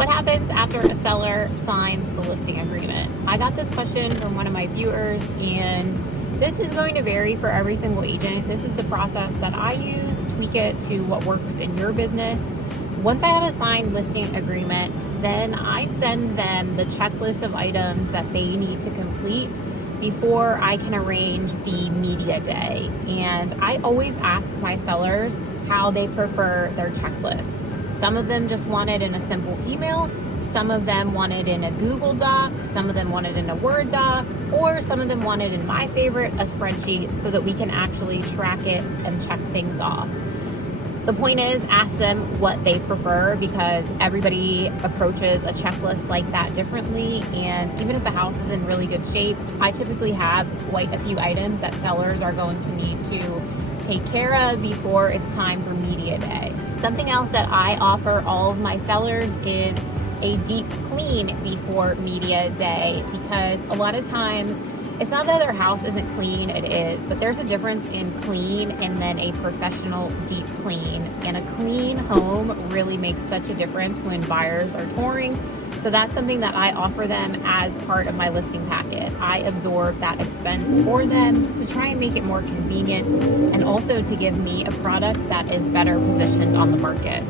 What happens after a seller signs the listing agreement? I got this question from one of my viewers, and this is going to vary for every single agent. This is the process that I use. Tweak it to what works in your business. Once I have a signed listing agreement, then I send them the checklist of items that they need to complete before I can arrange the media day. And I always ask my sellers how they prefer their checklist. Some of them just want it in a simple email. Some of them want it in a Google Doc. Some of them want it in a Word doc, or some of them want it in my favorite, a spreadsheet, so that we can actually track it and check things off. The point is, ask them what they prefer, because everybody approaches a checklist like that differently. And even if a house is in really good shape, I typically have quite a few items that sellers are going to need to take care of before it's time for media day. Something else that I offer all of my sellers is a deep clean before media day, because a lot of times it's not that their house isn't clean, it is, but there's a difference in clean and then a professional deep clean. And a clean home really makes such a difference when buyers are touring. So that's something that I offer them as part of my listing packet. I absorb that expense for them to try and make it more convenient, and also to give me a product that is better positioned on the market.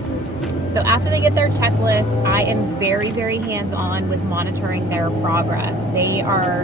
So after they get their checklist, I am very, very hands-on with monitoring their progress. They are,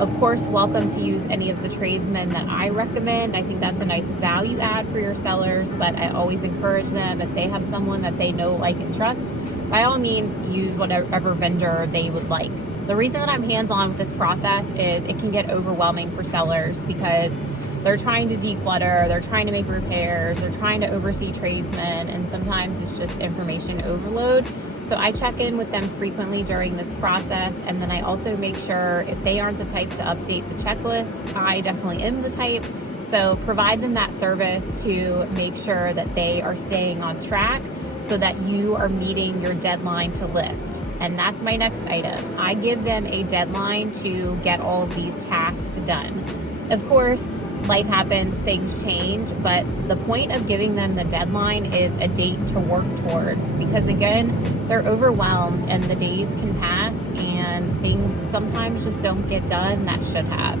of course, welcome to use any of the tradesmen that I recommend. I think that's a nice value add for your sellers, but I always encourage them, if they have someone that they know, like, and trust, by all means, use whatever vendor they would like. The reason that I'm hands-on with this process is it can get overwhelming for sellers, because they're trying to declutter, they're trying to make repairs, they're trying to oversee tradesmen, and sometimes it's just information overload. So I check in with them frequently during this process, and then I also make sure if they aren't the type to update the checklist, I definitely am the type. So provide them that service to make sure that they are staying on track, so that you are meeting your deadline to list. And that's my next item. I give them a deadline to get all of these tasks done. Of course, life happens, things change, but the point of giving them the deadline is a date to work towards, because again, they're overwhelmed and the days can pass and things sometimes just don't get done that should have.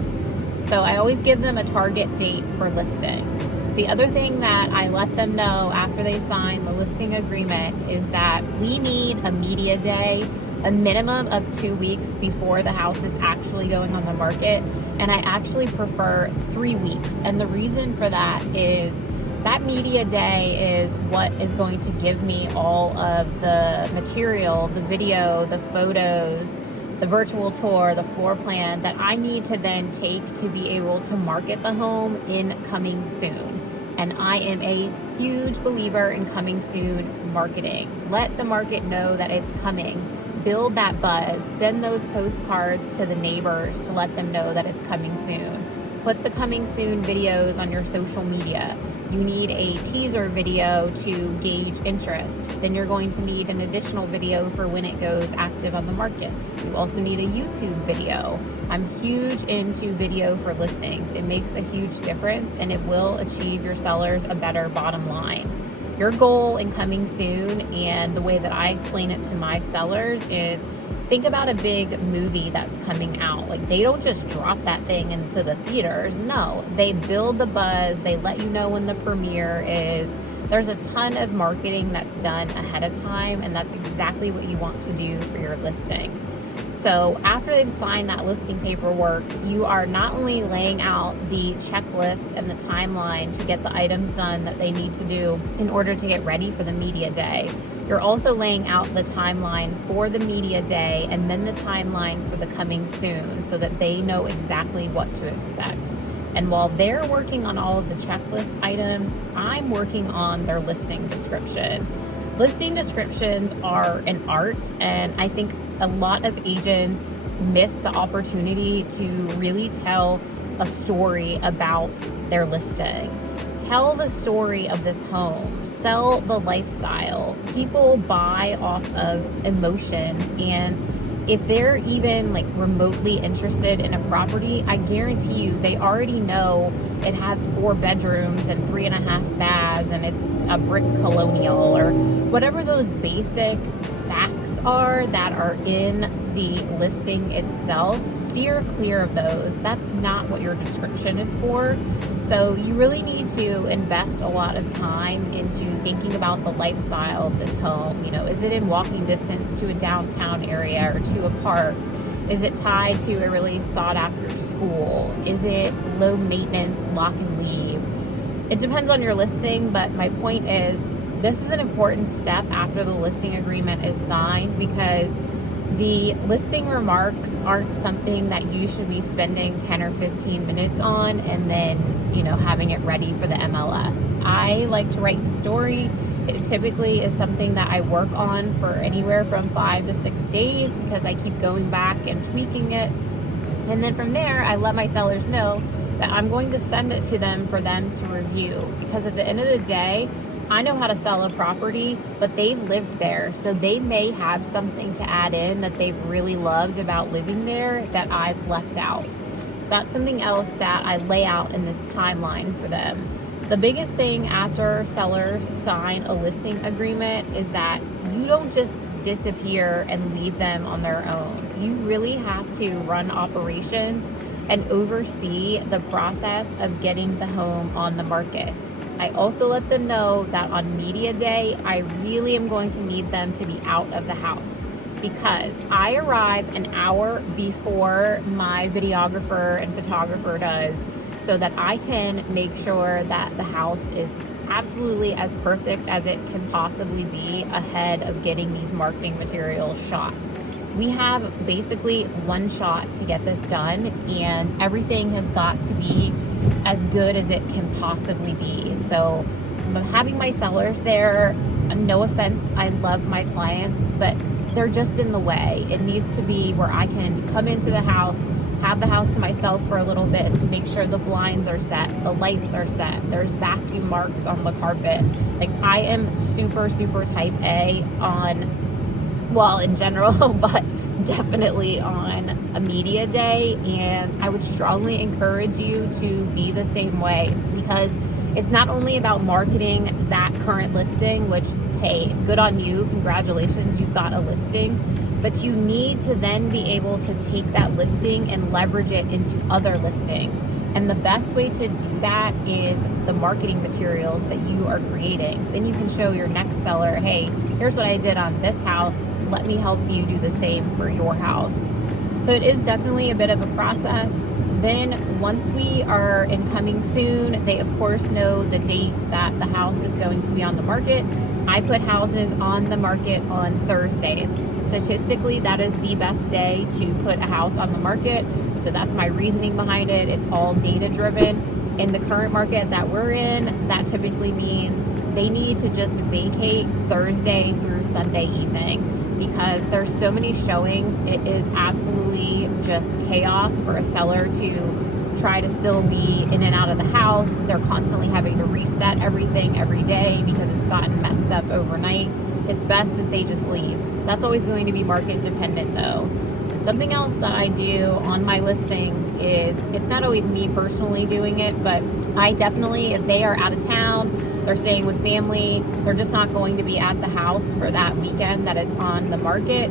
So I always give them a target date for listing. The other thing that I let them know after they sign the listing agreement is that we need a media day a minimum of 2 weeks before the house is actually going on the market. And I actually prefer 3 weeks. And the reason for that is that media day is what is going to give me all of the material, the video, the photos, the virtual tour, the floor plan that I need to then take to be able to market the home in coming soon. And I am a huge believer in coming soon marketing. Let the market know that it's coming. Build that buzz. Send those postcards to the neighbors to let them know that it's coming soon. Put the coming soon videos on your social media. You need a teaser video to gauge interest. Then you're going to need an additional video for when it goes active on the market. You also need a YouTube video. I'm huge into video for listings. It makes a huge difference, and it will achieve your sellers a better bottom line. Your goal in coming soon, and the way that I explain it to my sellers, is think about a big movie that's coming out. Like, they don't just drop that thing into the theaters. No, they build the buzz. They let you know when the premiere is. There's a ton of marketing that's done ahead of time, and that's exactly what you want to do for your listings. So after they've signed that listing paperwork, you are not only laying out the checklist and the timeline to get the items done that they need to do in order to get ready for the media day, you're also laying out the timeline for the media day, and then the timeline for the coming soon, so that they know exactly what to expect. And while they're working on all of the checklist items, I'm working on their listing description. Listing descriptions are an art, and I think a lot of agents miss the opportunity to really tell a story about their listing. Tell the story of this home. Sell the lifestyle. People buy off of emotion, and if they're even like remotely interested in a property, I guarantee you they already know it has 4 bedrooms and 3.5 baths and it's a brick colonial, or whatever those basic facts are that are in the listing itself, steer clear of those. That's not what your description is for. So you really need to invest a lot of time into thinking about the lifestyle of this home. You know, is it in walking distance to a downtown area or to a park? Is it tied to a really sought after school? Is it low maintenance, lock and leave? It depends on your listing, but my point is this is an important step after the listing agreement is signed, because the listing remarks aren't something that you should be spending 10 or 15 minutes on and then, you know, having it ready for the MLS. I like to write the story. It typically is something that I work on for anywhere from 5 to 6 days, because I keep going back and tweaking it. And then from there, I let my sellers know that I'm going to send it to them for them to review, because at the end of the day, I know how to sell a property, but they've lived there. So they may have something to add in that they've really loved about living there that I've left out. That's something else that I lay out in this timeline for them. The biggest thing after sellers sign a listing agreement is that you don't just disappear and leave them on their own. You really have to run operations and oversee the process of getting the home on the market. I also let them know that on media day, I really am going to need them to be out of the house, because I arrive an hour before my videographer and photographer does, so that I can make sure that the house is absolutely as perfect as it can possibly be ahead of getting these marketing materials shot. We have basically one shot to get this done, and everything has got to be as good as it can possibly be. So having my sellers there, no offense, I love my clients, but they're just in the way. It needs to be where I can come into the house, have the house to myself for a little bit to make sure the blinds are set, the lights are set, there's vacuum marks on the carpet. Like, I am super, super type A on, well, in general, but definitely on a media day, and I would strongly encourage you to be the same way, because it's not only about marketing that current listing, which, hey, good on you, congratulations, you've got a listing, but you need to then be able to take that listing and leverage it into other listings. And the best way to do that is the marketing materials that you are creating. Then you can show your next seller, hey, here's what I did on this house. Let me help you do the same for your house. So it is definitely a bit of a process. Then once we are in coming soon, they of course know the date that the house is going to be on the market. I put houses on the market on Thursdays. Statistically, that is the best day to put a house on the market. So that's my reasoning behind it. It's all data driven. In the current market that we're in, that typically means they need to just vacate Thursday through Sunday evening, because there's so many showings. It is absolutely just chaos for a seller to try to still be in and out of the house. They're constantly having to reset everything every day because it's gotten messed up overnight. It's best that they just leave. That's always going to be market dependent though. And something else that I do on my listings is, it's not always me personally doing it, but I definitely, if they are out of town, they're staying with family, they're just not going to be at the house for that weekend that it's on the market,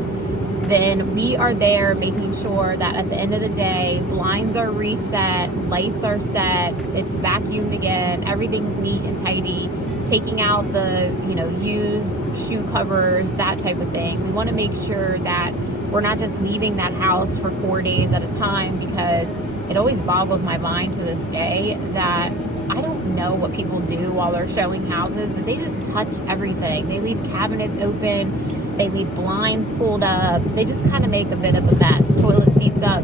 then we are there making sure that at the end of the day, blinds are reset, lights are set, it's vacuumed again, everything's neat and tidy, taking out the, used shoe covers, that type of thing. We want to make sure that we're not just leaving that house for 4 days at a time, because it always boggles my mind to this day that I don't know what people do while they're showing houses, but they just touch everything. They leave cabinets open, they leave blinds pulled up, they just kind of make a bit of a mess, toilet seats up.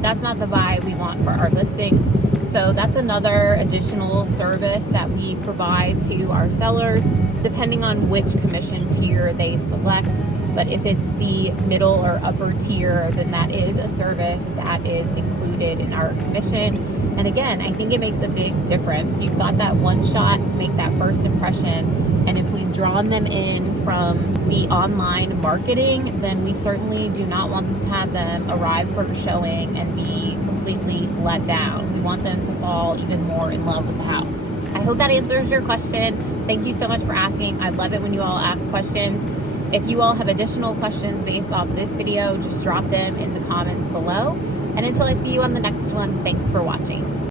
That's not the vibe we want for our listings. So that's another additional service that we provide to our sellers, depending on which commission tier they select. But if it's the middle or upper tier, then that is a service that is included in our commission. And again, I think it makes a big difference. You've got that one shot to make that first impression. And if we've drawn them in from the online marketing, then we certainly do not want to have them arrive for a showing and be completely let down. We want them to fall even more in love with the house. I hope that answers your question. Thank you so much for asking. I love it when you all ask questions. If you all have additional questions based off this video, just drop them in the comments below. And until I see you on the next one, thanks for watching.